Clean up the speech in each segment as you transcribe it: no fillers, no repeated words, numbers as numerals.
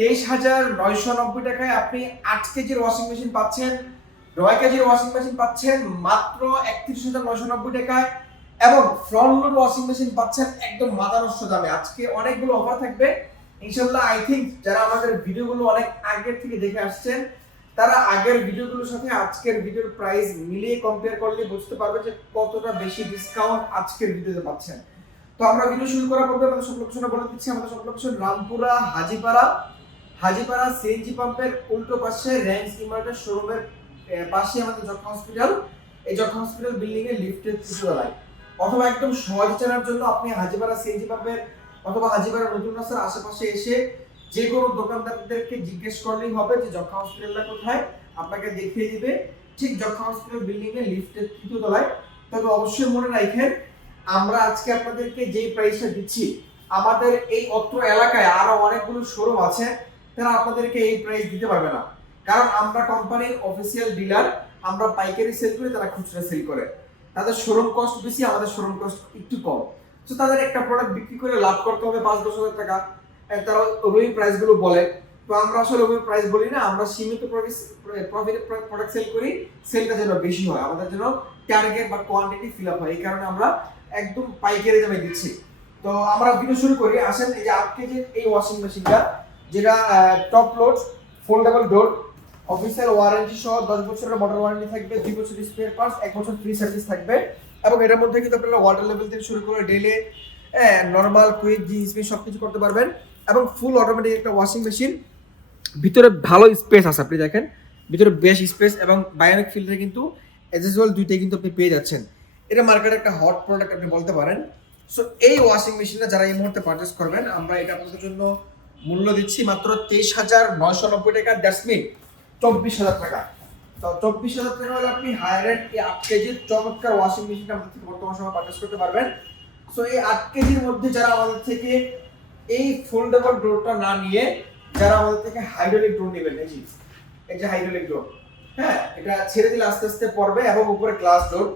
23,990 টাকায় আপনি 8 কেজির ওয়াশিং মেশিন পাচ্ছেন, 9 কেজির ওয়াশিং মেশিন পাচ্ছেন মাত্র 31,990 টাকায়, এবং ফ্রন্ট লোড ওয়াশিং মেশিন পাচ্ছেন একদম মাথা নষ্ট দামে। আজকে অনেকগুলো অফার থাকবে ইনশাআল্লাহ। আই থিংক যারা আমাদের ভিডিওগুলো অনেক আগের থেকে দেখে আসছেন, তারা আগের ভিডিওগুলোর সাথে আজকের ভিডিওর প্রাইস মিলিয়ে কম্পেয়ার করলে বুঝতে পারবে যে কতটা বেশি ডিসকাউন্ট আজকের ভিডিওতে পাচ্ছেন। তো আমরা ভিডিও শুরু করার পূর্বে আমাদের সব লোকেশনটা বলে দিচ্ছি। আমাদের সব লোকেশন রামপুরা হাজিপাড়া সিএনজি পাম্পের উল্টো পাশে র্যাঙ্কস ইমার্টের শোরুমের পাশে আমাদের যক্ষা হসপিটাল। এই যক্ষা হসপিটাল বিল্ডিং এর লিফটের তৃতীয়তলায়। অথবা একদম সহজ জানার জন্য আপনি হাজিপাড়া সিএনজি পাম্পের অথবা হাজিপাড়া নতুন রাস্তার আশেপাশে এসে যে কোনো দোকানদারদেরকে জিজ্ঞেস করলেই হবে যে যক্ষা হসপিটালটা কোথায়, আপনাকে দেখিয়ে দিবে ঠিক যক্ষা হসপিটাল বিল্ডিং এর লিফটের তৃতীয়তলায়। তবে অবশ্যই মনে রাখেন, আমরা আজকে আপনাদেরকে যেই প্রাইসটা দিচ্ছি, আমাদের এই অত্র এলাকায় আরো অনেকগুলো শোরুম আছে, তারা আপনাদেরকে এই প্রাইস দিতে পারবে না। কারণ আমরা কোম্পানির অফিসিয়াল ডিলার, আমরা পাইকারি সেল করি, তারা খুচরা সেল করে। তাদের শোরুম কস্ট বেশি, আমাদের শোরুম কস্ট একটু কম। তো তাদের একটা প্রোডাক্ট বিক্রি করে লাভ করতে হবে 5-10 হাজার টাকা, তারা ওই প্রাইসগুলো বলে। তো আমরা আসলে ওই প্রাইস বলি না, আমরা সীমিত প্রফিট প্রোডাক্ট সেল করি, সেলটা যেন বেশি হয়, আমাদের যেন টার্গেট বা কোয়ান্টিটি ফিল আপ হয়। এই কারণে আমরা একদম পাইকারি দামে দিচ্ছি। তো আমরা ভিডিও শুরু করি। আসেন, এই যে 8 কেজির এই ওয়াশিং মেশিনটা, যেটা টপ লোড ফোল্ডেবল ডোর, অফিসিয়াল ওয়ারেন্টি সহ 10 বছরের মোটর ওয়ারেন্টি থাকবে, 2 বছর স্পেয়ার পার্টস, 1 বছর ফ্রি সার্ভিস থাকবে। এবং এটার মধ্যে কিন্তু আপনারা ওয়াটার লেভেল থেকে শুরু করে ডেলে নরমাল কুইক জিনিস সবকিছু করতে পারবেন। এবং ফুল অটোমেটিক একটা ওয়াশিং মেশিন, ভিতরে ভালো স্পেস আছে, আপনি দেখেন ভিতরে বেশ স্পেস, এবং বায়োনিক ফিল্টার কিন্তু অ্যাজ ইউজুয়াল দুইটাই কিন্তু আপনি পেয়ে যাচ্ছেন। এটা মার্কেটে একটা হট প্রোডাক্ট আপনি বলতে পারেন। সো এই ওয়াশিং মেশিনটা যারা এই মুহূর্তে পারচেস করবেন, আমরা এটা আপনাদের জন্য মূল্য দিচ্ছি মাত্র 23,990 টাকা। দ্যাটস মিন 24,000 টাকা। তো 24,000 টাকা হলে আপনি হায়ার রেট এই 8 কেজির চমৎকার ওয়াশিং মেশিনটা আমাদের থেকে বর্তমান সময় পারচেস করতে পারবেন। সো এই 8 কেজির মধ্যে যারা আমাদের থেকে এই ফোল্ডেবল ডোরটা না নিয়ে, যারা আমাদের থেকে হাইড্রোলিক ডোর নেবেন, এই যে হাইড্রোলিক ডোর, হ্যাঁ, এটা ছেড়ে দিলে আস্তে আস্তে পড়বে, এবং উপরে গ্লাস ডোর,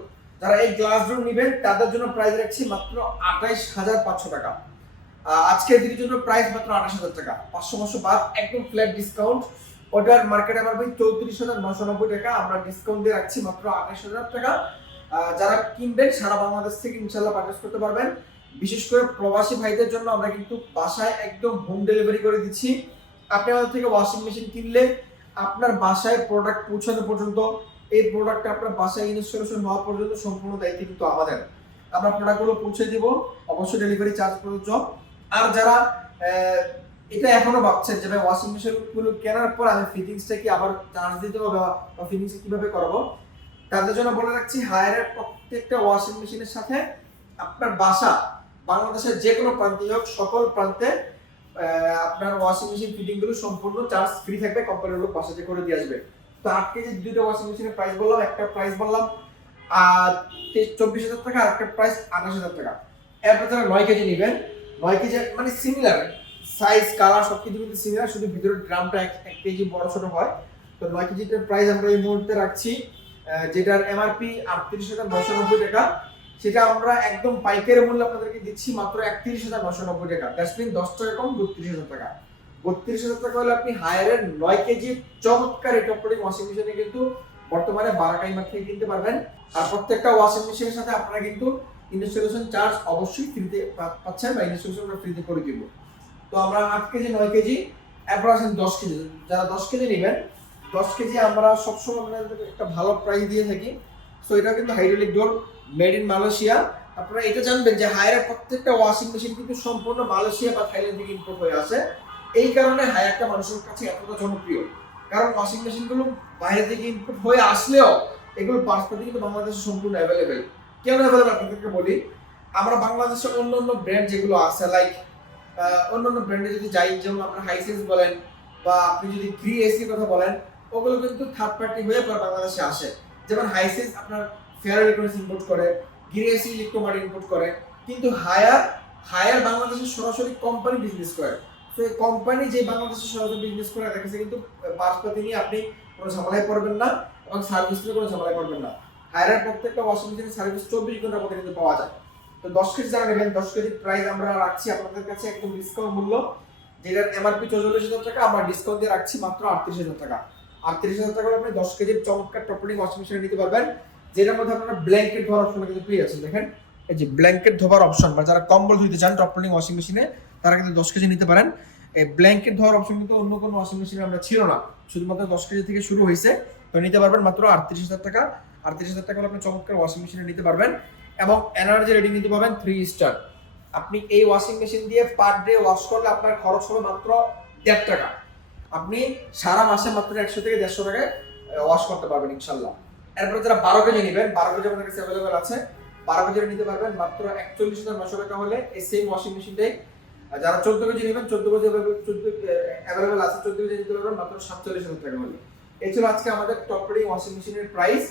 যারা এই গ্লাস ডোর নেবেন তাদের জন্য প্রাইস রাখছি মাত্র 28,500 টাকা। আজকের দিনের জন্য প্রাইস মাত্র 28,000 টাকা, 500 বাদ, একদম ফ্ল্যাট ডিসকাউন্ট। ওটার মার্কেটে আমার ভাই 34,990 টাকা, আমরা ডিসকাউন্ট দিয়ে রাখছি মাত্র 28,000 টাকা। যারা কিনবেন সারা বাংলাদেশ থেকে ইনশাআল্লাহ পারচেজ করতে পারবেন। বিশেষ করে প্রবাসী ভাইদের জন্য আমরা কিন্তু বাসায় একদম হোম ডেলিভারি করে দিচ্ছি। আপনি আমাদের থেকে ওয়াশিং মেশিন কিনলে আপনার বাসায় প্রোডাক্ট পৌঁছানো পর্যন্ত, এই প্রোডাক্টটা আপনার বাসায় ইনস্টলেশন হওয়া পর্যন্ত সম্পূর্ণ দায়িত্ব কিন্তু আমাদের। আমরা প্রোডাক্টগুলো পৌঁছে দিব, অবশ্যই ডেলিভারি চার্জ প্রযোজ্য। আর যারা এটা এখনো ভাবছেন যে ভাই ওয়াশিং মেশিনগুলো কেনার পর আমি ফিটিংসটা কি আবার চার্জ দিতে হবে বা ফিটিংস কিভাবে করবো, তাদের জন্য বলে রাখছি, হায়ারের প্রত্যেকটা ওয়াশিং মেশিনের সাথে আপনার বাসা বাংলাদেশের যে কোনো প্রান্তে হোক, সকল প্রান্তে আপনার ওয়াশিং মেশিন ফিটিং গুলো সম্পূর্ণ চার্জ ফ্রি থাকবে, কোম্পানির লোক বাসাতে করে দিয়ে আসবে। তো 8 কেজি দুইটা ওয়াশিং মেশিনের প্রাইস বললাম, একটা প্রাইস বললাম 24,000 টাকা, আর একটা প্রাইস 28,000 টাকা। এরপর যারা 9 কেজি নেবেন, 9 কেজি মানে সিমিলার সাইজ, কালার সবকিছু কিন্তু সিমিলার, শুধু ভিতরের ড্রামটা 1 কেজি বড় ছোট হয়। তো 9 কেজিটার প্রাইস আমরা এই মুহূর্তে রাখছি, যেটার এমআরপি 38,990 টাকা, সেটা আমরা একদম পাইকারি মূল্য আপনাদেরকে দিচ্ছি মাত্র 31,990 টাকা। দ্যাটস মিন 10 টাকা কম, 32,000 টাকা। 32,000 টাকা হলে আপনি হায়ারের 9 কেজি চমৎকার এই টপলোডিং ওয়াশিং মেশিনে কিন্তু বর্তমানে বারাকাই মার্কেট থেকে কিনতে পারবেন। আর প্রত্যেকটা ওয়াশিং মেশিনের সাথে আপনারা কিন্তু ইনস্টলেশন চার্জ অবশ্যই ফ্রিতে পাচ্ছেন, বা ইনস্টলেশন আমরা ফ্রিতে করে দিব। তো আমরা 8 কেজি 9 কেজি এরপর আসেন 10 কেজি। যারা 10 কেজি নেবেন, 10 কেজি আমরা সবসময় আপনাদের একটা ভালো প্রাইস দিয়ে থাকি। সো এটা কিন্তু hydraulic door, made in Malaysia. আপনারা এটা জানবেন যে হায়ারের প্রত্যেকটা ওয়াশিং মেশিন কিন্তু সম্পূর্ণ মালয়েশিয়া বা থাইল্যান্ড থেকে ইম্পোর্ট হয়ে আসে। এই কারণে হায়ারটা মানুষের কাছে এতটা জনপ্রিয়, কারণ ওয়াশিং মেশিনগুলো বাইরে থেকে ইম্পোর্ট হয়ে আসলেও এগুলো পার্টসপাতি কিন্তু বাংলাদেশে সম্পূর্ণ অ্যাভেলেবেল। কেন অ্যাভেলেবেল আপনাদেরকে বলি, আমরা বাংলাদেশে অন্য অন্য ব্র্যান্ড যেগুলো আছে, লাইক অন্যান্য ব্র্যান্ডে যদি যাই, যেমন আপনার হাইসেন্স বলেন বা আপনি যদি গ্রি এসির কথা বলেন, ওগুলো কিন্তু থার্ড পার্টি হয়ে বাংলাদেশে আসে। যেমন হাইসেন্স আপনার ফেয়ার ইলেকট্রনিক্স ইম্পোর্ট করে, গ্রি এসি ইলেকট্রোমার্ট ইম্পোর্ট করে, কিন্তু হায়ার বাংলাদেশে সরাসরি কোম্পানি বিজনেস করে। তো এই কোম্পানি যে বাংলাদেশে সরাসরি বিজনেস করে রেখেছে, কিন্তু পার্টসপাতি নিয়ে আপনি কোনো ঝামেলায় পড়বেন না, এবং সার্ভিস নিয়ে কোনো ঝামেলায় পড়বেন না। হায়ারের প্রত্যেকটা ওয়াশিং মেশিনের সার্ভিস 24 ঘন্টার মধ্যে কিন্তু পাওয়া যায়। তো 10 কেজি যারা নেবেন, 10 কেজির প্রাইস আমরা রাখছি আপনাদের কাছে একদম ডিসকাউন্ট মূল্য, যেটার এমআরপি 44,000 টাকা, আমরা ডিসকাউন্ট দিয়ে রাখছি মাত্র 38,000 টাকা। 38,000 টাকা আপনি 10 কেজির চমৎকার টপ লোডিং ওয়াশিং মেশিন নিতে পারবেন, যেটার মধ্যে আপনারা ব্ল্যাঙ্কেট ধোয়ার অপশন কিন্তু পেয়ে যাচ্ছেন। দেখেন এই যে ব্ল্যাঙ্কেট ধোয়ার অপশন, বা যারা কম্বল ধুইতে চান টপ লোডিং ওয়াশিং মেশিনে তারা কিন্তু 10 কেজি নিতে পারেন। এই ব্ল্যাঙ্কেট ধোয়ার অপশন কিন্তু অন্য কোনো ওয়াশিং মেশিনে আমরা ছিল না, শুধুমাত্র 10 কেজি থেকে শুরু হয়েছে। তো নিতে পারবেন মাত্র 38,000 টাকা। 38,000 টাকা হলে আপনি চমৎকার ওয়াশিং মেশিনে নিতে পারবেন, এবং এনার্জি রেটিং নিতে পারবেন 3 স্টার। আপনি এই ওয়াশিং মেশিন দিয়ে পার ডে ওয়াশ করলে আপনার খরচ হবে মাত্র 1.5 টাকা। আপনি সারা মাসে মাত্র 100 থেকে 150 টাকায় ওয়াশ করতে পারবেন ইনশাল্লাহ। এরপরে যারা 12 কেজি নেবেন, 12 কেজি আমাদের কাছে অ্যাভেলেবেল আছে, 12 কেজি নিতে পারবেন মাত্র 41,900 টাকা হলে এই সেম ওয়াশিং মেশিনটাই। যারা 14 কেজি নেবেন, 14 কেজি অ্যাভেলেবেল আছে, 14 কেজি নিতে পারবেন মাত্র 47,000 টাকা হলে। এই ছিল আজকে আমাদের টপ লোডিং ওয়াশিং মেশিনের প্রাইস।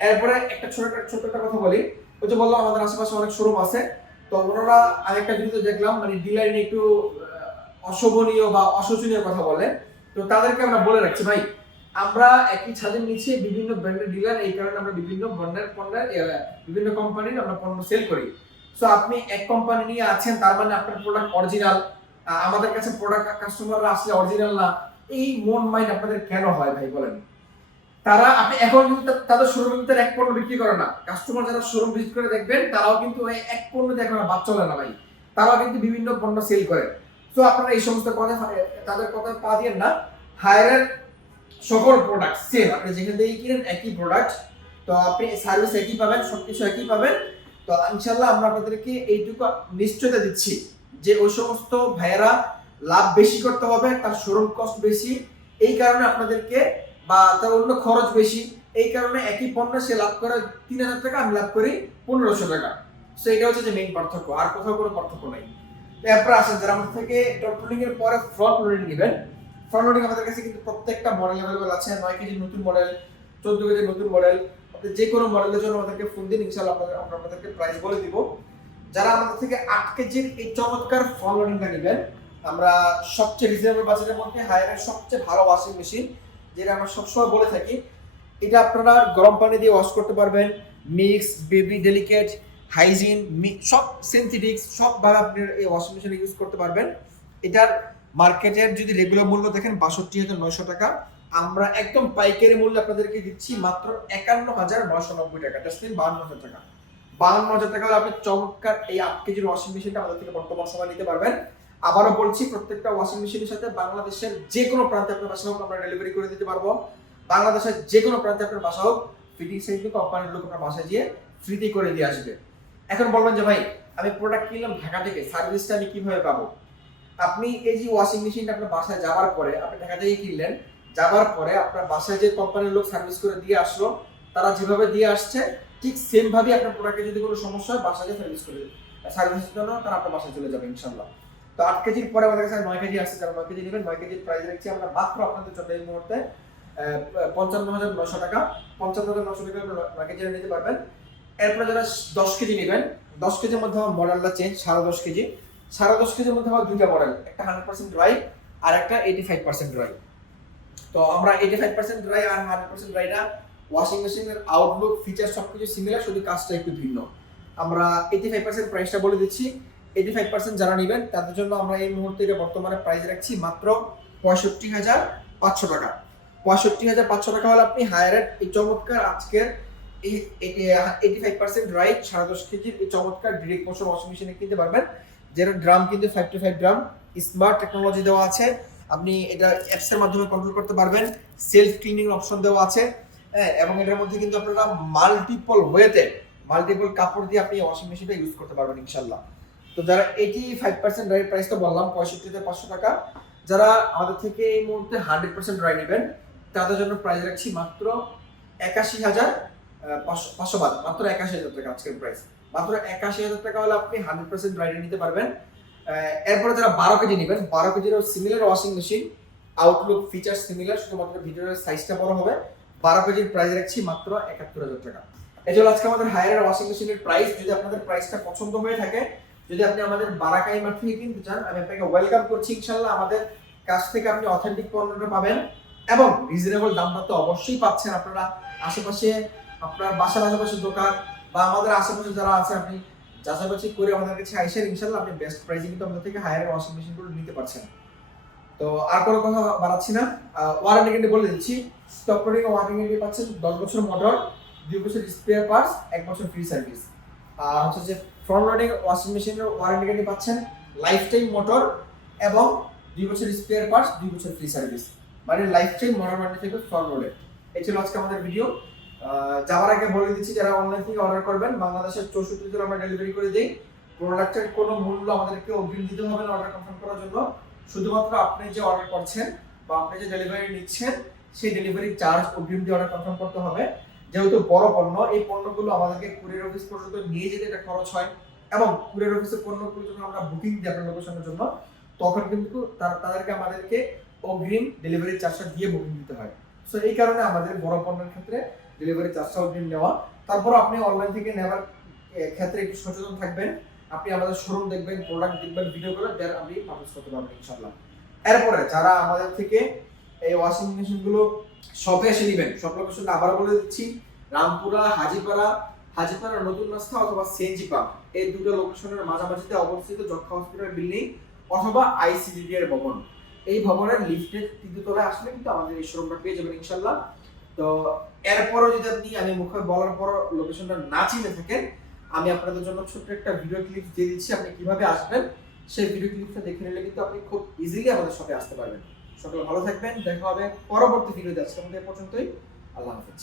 এরপরে একটা ছোট একটা কথা বলি, ওই যে বললাম আমাদের আশেপাশে অনেক শোরুম আছে, তো ওনারা আরেকটা ভিডিওতে দেখলাম মানে ডিলার নিয়ে একটু অশোভনীয় বা অশোচনীয় কথা বলে। তো তাদেরকে আমরা বলে রাখছি ভাই, আমরা একই ছাদের নিচে বিভিন্ন ব্র্যান্ডের ডিলার, এই কারণে আমরা বিভিন্ন পণ্যের বিভিন্ন কোম্পানির আমরা পণ্য সেল করি। সো আপনি এক কোম্পানি নিয়ে আছেন তার মানে আপনার প্রোডাক্ট অরিজিনাল, আমাদের কাছে প্রোডাক্ট কাস্টমাররা আসলে অরিজিনাল না, এই মন মাইন্ড আপনাদের কেন হয় ভাই বলেন? তারা আপনি এখন কিন্তু তাদের শোরুমে কিন্তু এক পণ্য বিক্রি করে না, কাস্টমার যারা শোরুম ভিজিট করে দেখবেন তারাও কিন্তু ওই এক পণ্য দেখে না, বাদ চলে না ভাই, তারাও কিন্তু বিভিন্ন পণ্য সেল করে। তো আপনারা এই সমস্ত কথা তাদের কথা পা দিয়েন না। হায়ারের সকল প্রোডাক্ট সেম, আপনি যেখান থেকে কিনেন একই প্রোডাক্ট, তো আপনি সার্ভিস একই পাবেন, সবকিছু একই পাবেন। তো ইনশাল্লাহ আমরা আপনাদেরকে এইটুকু নিশ্চয়তা দিচ্ছি যে ওই সমস্ত ভাইয়েরা লাভ বেশি করতে হবে, তার শোরুম কস্ট বেশি, এই কারণে আপনাদেরকে, বা তার অন্য খরচ বেশি, এই কারণে একই পণ্য সে লাভ করে 3,000 টাকা, আমি লাভ করি 1,500 টাকা। সো এটা হচ্ছে যে মেইন পার্থক্য, আর কোথাও কোনো পার্থক্য নাই। এরপর আসেন যারা আমাদের থেকে টপ লোডিং এর পরে ফ্রন্ট লোডিং নেবেন, ফ্রন্ট লোডিং আমাদের কাছে কিন্তু প্রত্যেকটা মডেল अवेलेबल আছে। 9 কেজি নতুন মডেল, 14 কেজি নতুন মডেল, আপনি যে কোনো মডেলের জন্য আমাদেরকে ফোন দিন, ইনশাআল্লাহ আমরা আপনাদেরকে প্রাইস বলে দিব। যারা আমাদের থেকে 8 কেজির এই চমৎকার ফ্রন্ট লোডিংটা নেবেন, আমরা সবচেয়ে রিজনেবল বাজেটের মধ্যে হায়ারের সবচেয়ে ভালো ওয়াশিং মেশিন, যেটা আমরা সবসময় বলে থাকি, এটা আপনারা গরম পানি দিয়ে ওয়াশ করতে পারবেন, মিক্স, বেবি ডেলিকেট, হাইজিন, সব সিনথেটিক্স সবভাবে আপনি এই ওয়াশিং মেশিন ইউজ করতে পারবেন। এটার মার্কেটের যদি রেগুলার মূল্য দেখেন 62,900 টাকা, আমরা একদম পাইকারি মূল্যে আপনাদেরকে দিচ্ছি মাত্র 51,990 টাকা, জাস্ট 52,000 টাকা। 52,000 টাকা হলে আপনি চমৎকার এই 8 কেজির ওয়াশিং মেশিনটা আমাদের থেকে বর্তমান সময় নিতে পারবেন। আবারও বলছি, প্রত্যেকটা ওয়াশিং মেশিনের সাথে বাংলাদেশের যে কোনো প্রান্তে আপনার বাসা হোক আমরা ডেলিভারি করে দিতে পারবো। বাংলাদেশের যে কোনো প্রান্তে আপনার বাসা হোক, ফিটিং সার্ভিস কোম্পানির লোক আপনার বাসায় গিয়ে ফ্রিতে করে দিয়ে আসবে। এখন বলবেন যে ভাই আমি প্রোডাক্ট কিনলাম ঢাকা থেকে, সার্ভিসটা আমি কিভাবে পাবো? আপনি এই যে ওয়াশিং মেশিনটা আপনার বাসায় যাওয়ার পরে, আপনি ঢাকা থেকে কিনলেন, যাওয়ার পরে আপনার বাসায় যে কোম্পানির লোক সার্ভিস করে দিয়ে আসলো, তারা যেভাবে দিয়ে আসছে ঠিক সেম ভাবে আপনার প্রোডাক্টে যদি কোনো সমস্যা হয় বাসায় সার্ভিস করে দেবে, সার্ভিসের জন্য তারা আপনার বাসায় চলে যাবে ইনশাআল্লাহ। তো 8 কেজির পরে আমাদের কাছে 9 কেজি আসছে, যারা 9 কেজি নেবেন 9 কেজির প্রাইস রাখছি আমরা মাত্র আপনাদের জন্য এই মুহূর্তে 55,900 টাকা। 55,900 টাকা 9 কেজি নিতে পারবেন। এরপরে যারা 10 কেজি নেবেন, 10 কেজির মধ্যে আমার মডেলটা চেঞ্জ, 10.5 কেজি। 10.5 কেজির মধ্যে আমার দুইটা মডেল, একটা 100% ড্রাই আর একটা 85% ড্রাই। তো আমরা 85% ড্রাই আর 100% ড্রাইটা ওয়াশিং মেশিনের আউটলুক, ফিচার সবকিছু সিমিলার, শুধু কাজটা একটু ভিন্ন। আমরা 85% প্রাইসটা বলে দিচ্ছি। 85% যারা নেবেন তাদের জন্য আমরা এই মুহূর্তে এটা বর্তমানে প্রাইস রাখছি মাত্র 65,500 টাকা। 65,500 টাকা হলে আপনি হায়ারের এই চমৎকার আজকের এই 85% ড্রাই 10.5 কেজির এই চমৎকার ডিরেক্ট মোশন ওয়াশিং মেশিন কিনতে পারবেন, যেটা ড্রাম কিন্তু 5 to 5 ড্রাম, স্মার্ট টেকনোলজি দেওয়া আছে, আপনি এটা অ্যাপস এর মাধ্যমে কন্ট্রোল করতে পারবেন, সেলফ ক্লিনিং অপশন দেওয়া আছে, এবং এটার মধ্যে কিন্তু আপনারা মাল্টিপল ওয়েতে মাল্টিপল কাপড় দিয়ে আপনি ওয়াশিং মেশিনটা ইউজ করতে পারবেন ইনশাআল্লাহ। তো যারা 85% ড্রাই প্রাইসটা বললাম 65,500 টাকা, যারা আমাদের থেকে এই মুহূর্তে 100% ড্রাই নেবেন তাদের জন্য প্রাইস রাখছি মাত্র 81,500 বাদ, মাত্র 81,000 টাকা আজকের প্রাইস। মাত্র 81,000 টাকা হলে আপনি 100% ড্রাই নিতে পারবেন। এরপরে যারা 12 কেজি নেবেন, 12 কেজিরও similar washing machine, outlook, feature similar, শুধুমাত্র ভিডিওর সাইজটা বড় হবে। 12 কেজির প্রাইস রাখছি মাত্র 71,000 টাকা। এই জন্য আজকে আমাদের হায়ার ওয়াশিং মেশিনের প্রাইস। যদি আপনাদের প্রাইসটা পছন্দ হয়ে থাকে, যদি আপনি আমাদের বারাকাই মার্ট থেকে কিনতে চান, আমি আপনাকে ওয়েলকাম করছি ইনশাআল্লাহ। আমাদের কাছ থেকে আপনি অথেন্টিক পণ্যটা পাবেন এবং রিজনেবল দামটা তো অবশ্যই পাচ্ছেন। আপনারা আশেপাশে, আপনার বাসার আশেপাশে দোকান বা আমাদের আশেপাশে যারা আছে, আপনি যাচাই বাছাই করে আমাদের কাছে আইসেন, ইনশাআল্লাহ আপনি বেস্ট প্রাইসে কিন্তু আমাদের থেকে হায়ার ওয়াশিং মেশিনগুলো নিতে পারছেন। তো আর কোনো কথা বাড়াচ্ছি না, ওয়ারেন্টি গ্যারান্টি বলে দিচ্ছি। স্টক লোডিং ওয়ারেন্টি গ্যারান্টি পাচ্ছেন 10 বছর মোটর, 2 বছর স্পেয়ার পার্টস, 1 বছর ফ্রি সার্ভিস। আর হচ্ছে যে ফ্রন্ট লোডিং ওয়াশিং মেশিনের ওয়ারেন্টি গ্যারান্টি পাচ্ছেন লাইফ টাইম মোটর এবং 2 বছর স্পেয়ার পার্টস, 2 বছর ফ্রি সার্ভিস, মানে লাইফ টাইম মোটর ওয়ারেন্টি থেকে ফ্রন্ট লোডের। এই ছিল আজকে আমাদের ভিডিও। যাওয়ার আগে বলে দিচ্ছি, যারা অনলাইন থেকে অর্ডার করবেন বাংলাদেশের 64 জেলা আমরা ডেলিভারি করে দিই। প্রোডাক্টের কোনো মূল্য আমাদেরকে অগ্রিম দিতে হবে না অর্ডার কনফার্ম করার জন্য। শুধুমাত্র আপনি যে অর্ডার করছেন বা আপনি যে ডেলিভারি নিচ্ছেন সেই ডেলিভারি চার্জ অগ্রিম দিয়ে অর্ডার কনফার্ম করতে হবে। যেহেতু বড় পণ্য, এই পণ্যগুলো আমাদেরকে কুরিয়ার অফিস পর্যন্ত নিয়ে যেতে একটা খরচ হয়, এবং কুরিয়ার অফিসের পণ্যগুলো যখন আমরা বুকিং দিই আপনার লোকেশনের জন্য, তখন কিন্তু তাদেরকে আমাদেরকে অগ্রিম ডেলিভারি চার্জটা দিয়ে বুকিং দিতে হয়। সো এই কারণে আমাদের বড় পণ্যের ক্ষেত্রে ডেলিভারি চার্জটা অগ্রিম নেওয়া। তারপর আপনি অনলাইন থেকে নেওয়ার ক্ষেত্রে একটু সচেতন থাকবেন। আপনি আমাদের শোরুম দেখবেন, প্রোডাক্ট দেখবেন, ভিডিও করে দেন আপনি পারচেজ করতে পারবেন ইনশাআল্লাহ। এরপরে যারা আমাদের থেকে এই ওয়াশিং মেশিনগুলো শপে এসে নেবেন, সব লোকেশনটা আবার বলে দিচ্ছি, রামপুরা, হাজীপাড়া নতুন রাস্তা অথবা সিএনজি পাম্প, এই দুটো লোকেশনের মাঝামাঝিতে অবস্থিত যক্ষা হসপিটাল বিল্ডিং অথবা আইসিডিডিআর ভবন। এই ভবনের লিফটের 3য় তলায় আসলে কিন্তু আমাদের এই শোরুমটা পেয়ে যাবেন ইনশাআল্লাহ। তো এরপরও যদি আপনি আমি মুখে বলার পর লোকেশনটা না চিনে থাকেন, আমি আপনাদের জন্য ছোট্ট একটা ভিডিও ক্লিপ দিয়ে দিচ্ছি, আপনি কিভাবে আসবেন সেই ভিডিও ক্লিপটা দেখে নিলে কিন্তু আপনি খুব ইজিলি আমাদের সাথে আসতে পারবেন। সকলে ভালো থাকবেন, দেখা হবে পরবর্তী ভিডিওতে। আজকে আমাদের পর্যন্তই, আল্লাহ হাফেজ।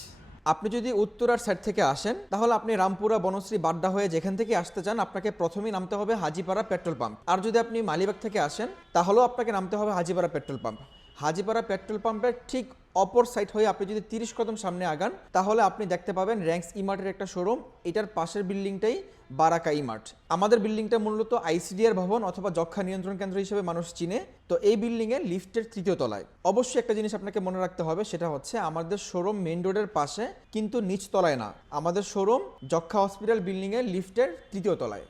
আপনি যদি উত্তরার সাইড থেকে আসেন তাহলে আপনি রামপুরা, বনশ্রী, বাড্ডা হয়ে যেখান থেকে আসতে চান আপনাকে প্রথমেই নামতে হবে হাজীপাড়া পেট্রোল পাম্প। আর যদি আপনি মালিবাগ থেকে আসেন তাহলেও আপনাকে নামতে হবে Hajipara petrol pump. Hajipara petrol পাম্পের ঠিক অপর সাইড হয়ে আপনি যদি 30 কদম সামনে আগান তাহলে আপনি দেখতে পাবেন র্যাঙ্কস ইমার্টের একটা শোরুম। এটার পাশের বিল্ডিংটাই বারাকা ইমার্ট। আমাদের বিল্ডিংটা মূলত আইসিডিআর ভবন অথবা যক্ষা নিয়ন্ত্রণ কেন্দ্র হিসেবে মানুষ চিনে। তো এই বিল্ডিংয়ে লিফটের 3য় তলায়। অবশ্যই একটা জিনিস আপনাকে মনে রাখতে হবে, সেটা হচ্ছে আমাদের শোরুম মেইন রোডের পাশে, কিন্তু নিচতলায় না। আমাদের শোরুম যক্ষা হসপিটাল বিল্ডিংয়ের লিফটের 3য় তলায়।